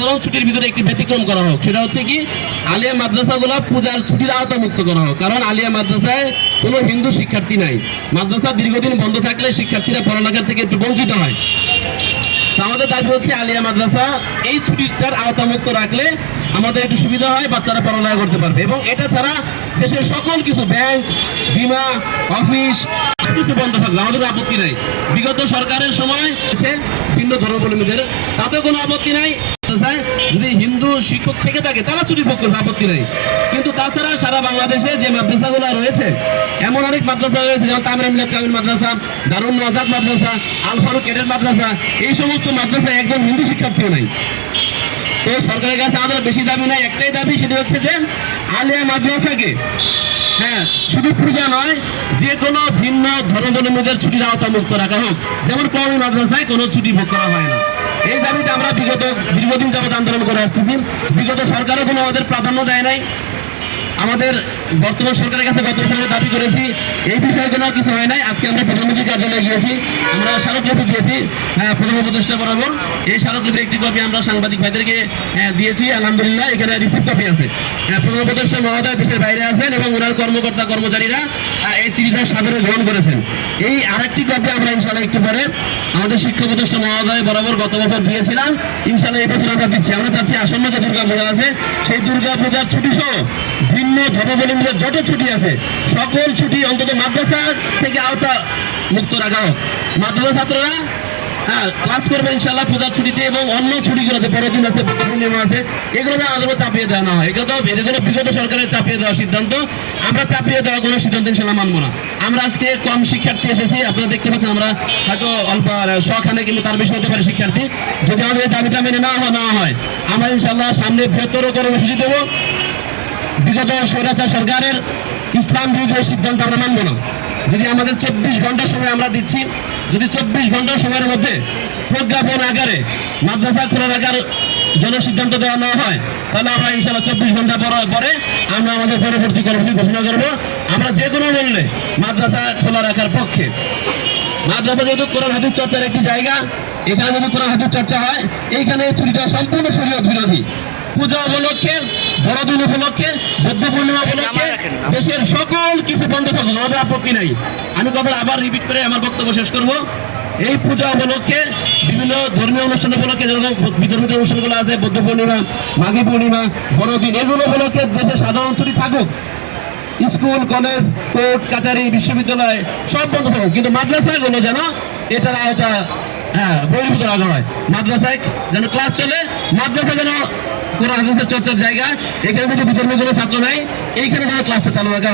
সাধারণ ছুটির ভিতরে একটি ব্যতিক্রম করা হোক। সেটা হচ্ছে কি, আলিয়া মাদ্রাসাগুলো পূজার ছুটির আওতামুক্ত করা হোক। কারণ আলিয়া মাদ্রাসায় কোনো হিন্দু শিক্ষার্থী নাই। মাদ্রাসা দীর্ঘদিন বন্ধ থাকলে শিক্ষার্থীরা পড়ালেখা থেকে একটু বঞ্চিত হয়। আমাদের দাবি হচ্ছে আলিয়া মাদ্রাসা এই ছুটিটার আওতামুক্ত রাখলে আমাদের একটু সুবিধা হয়, বাচ্চারা পড়ালেখা করতে পারবে। এবং এটা ছাড়া দেশের সকল কিছু, ব্যাংক, বিমা, অফিস কিছু বন্ধ থাকবে। আমাদের আপত্তি নাই। বিগত সরকারের সময় ভিন্ন ধর্মাবলম্বীদের। তাতে কোনো আপত্তি নাই। যদি হিন্দু শিক্ষক থেকে থাকে, তারা ছুটি ভোগ আপত্তি নাই। কিন্তু তাছাড়া সারা বাংলাদেশে যে মাদ্রাসাগুলো রয়েছে, এমন অনেক মাদ্রাসা রয়েছে, যেমন মাদ্রাসা মাদ্রাসা, আল ফারুক মাদ্রাসা, এই সমস্ত মাদ্রাসায় একজন হিন্দু শিক্ষার্থীও নাই। তো সরকারের কাছে আমাদের বেশি দাবি নাই, একটাই দাবি, সেটা হচ্ছে যে আলিয়া মাদ্রাসাকে হ্যাঁ শুধু পূজা নয়, যে কোনো ভিন্ন ধর্মাবলম্বীদের ছুটির আওতামুক্ত রাখা হোক। যেমন কওমি মাদ্রাসায় কোনো ছুটি ভোগ করা হয় না। এই দাবিতে আমরা বিগত দীর্ঘদিন যাবত আন্দোলন করে আসতেছি। বিগত সরকারও কোনো আমাদের প্রাধান্য দেয় নাই। আমাদের বর্তমান সরকারের কাছে গত বছর দাবি করেছি এই বিষয়ে কোনো কিছু হয় নাই। আজকে আমরা প্রধানমন্ত্রী কার্যালয়ে গিয়েছি। আমরা স্মারকলিপি দিয়েছি। হ্যাঁ প্রথম উপদেষ্টা বরাবর। এই স্মারকলিপির একটি কপি আমরা সাংবাদিক ভাইদেরকে হ্যাঁ, দিয়েছি। আলহামদুলিল্লাহ এখানে রিসিভ কপি আছে। হ্যাঁ, প্রধান উপদেষ্টা মহোদয় দেশের বাইরে আছেন এবং ওনার কর্মকর্তা কর্মচারীরা এই চিঠিটা সাদরে গ্রহণ করেছেন। এই আরেকটি কপি আমরা ইনশাল্লাহ একটু পরে আমাদের শিক্ষা প্রতিষ্ঠান মহোদয় বরাবর গত বছর দিয়েছিলাম। ইনশাল্লাহ এই বছর আমরা দিচ্ছি। আমরা চাচ্ছি আসন্ন যে দুর্গা পূজা আছে, সেই দুর্গা পূজার ছুটি সহ ভিন্ন ধর্মাবলম্বীদের যত ছুটি আছে। সকল ছুটি অন্তত মাদ্রাসা থেকে আওতা মুক্ত রাখা হোক। মাদ্রাসা ছাত্ররা হ্যাঁ ক্লাস করবে ইনশাল্লাহ পূজার ছুটিতে এবং অন্য ছুটিগুলো যে বড়দিন আছে পূর্ণিমা আছে। এগুলো যেন আদৌ চাপিয়ে দেওয়া না হয়। এগুলো তো যেন বিগত সরকারের চাপিয়ে দেওয়ার সিদ্ধান্ত। আমরা চাপিয়ে দেওয়া কোনো সিদ্ধান্ত ইনশাল্লাহ মানবো না। আমরা আজকে কম শিক্ষার্থী এসেছি, আপনারা দেখতে পাচ্ছেন আমরা হয়তো অল্প শখানে কিন্তু তার বেশি হতে পারে শিক্ষার্থী। যদি আমাদের দাবিটা মেনে না হয় না হয়, আমরা ইনশাল্লাহ সামনে বৃহত্তর কর্মসূচি দেবো। বিগত স্বৈরাচার সরকারের ইসলাম বিরোধী সিদ্ধান্ত আমরা মানব না। যদি আমাদের চব্বিশ ঘণ্টার সময় আমরা দিচ্ছি যদি চব্বিশ ঘণ্টার সময়ের মধ্যে প্রজ্ঞাপন আকারে মাদ্রাসা খোলা রাখার জন্য সিদ্ধান্ত দেওয়া না হয় তাহলে আমরা ইনশাল্লাহ চব্বিশ ঘণ্টা পর- পরে আমরা আমাদের পরবর্তী কর্মসূচি ঘোষণা করব। আমরা যে কোনো মূল্যে মাদ্রাসা খোলা রাখার পক্ষে। মাদ্রাসা যেহেতু কোরআন হাদিস চর্চার একটি জায়গা এখানে যদি কোরআন হাদিস চর্চা হয় এইখানে এই ছুটিটা সম্পূর্ণ শরীয়ত বিরোধী। পূজা উপলক্ষে বড়দিন উপলক্ষে বৌদ্ধ পূর্ণিমা উপলক্ষে দেশের সকল কিছু আমাদের আপত্তি নাই। আমি কথা আবার রিপিট করে আমার বক্তব্য শেষ করব। এই পূজা উপলক্ষে বিভিন্ন ধর্মীয় অনুষ্ঠান উপলক্ষে যেরকম বিধর্মীয় অনুষ্ঠানগুলো আছে, বৌদ্ধ পূর্ণিমা, মাঘী পূর্ণিমা, বড়দিন, এগুলো উপলক্ষে দেশে সাধারণ ছুটি থাকুক। স্কুল, কলেজ, কোর্ট কাছারি বিশ্ববিদ্যালয় সব বন্ধ থাকুক। কিন্তু মাদ্রাসাগুলো যেন এটার আওতা হ্যাঁ বহির্ভূত রাখা হয়। মাদ্রাসায় যেন ক্লাস চলে, মাদ্রাসা যেন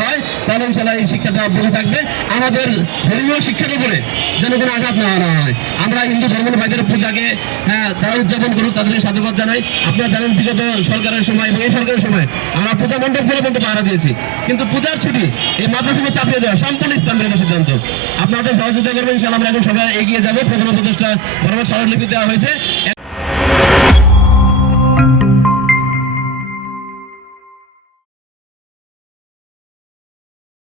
হয় ধর্মের সরকারের সময় এবং এই সরকারের সময় আমরা পূজা মণ্ডপ করে পর্যন্ত পাহারা দিয়েছি। কিন্তু পূজার ছুটি, এই মাদ্রাসাকে চাপিয়ে দেওয়া সম্পূর্ণ ইসলাম বিরোধী সিদ্ধান্ত। আপনাদের সহযোগিতা করবেন আমরা এখন সবাই এগিয়ে যাব। প্রধান উপদেষ্টা বরাবর স্মারকলিপি দেওয়া হয়েছে।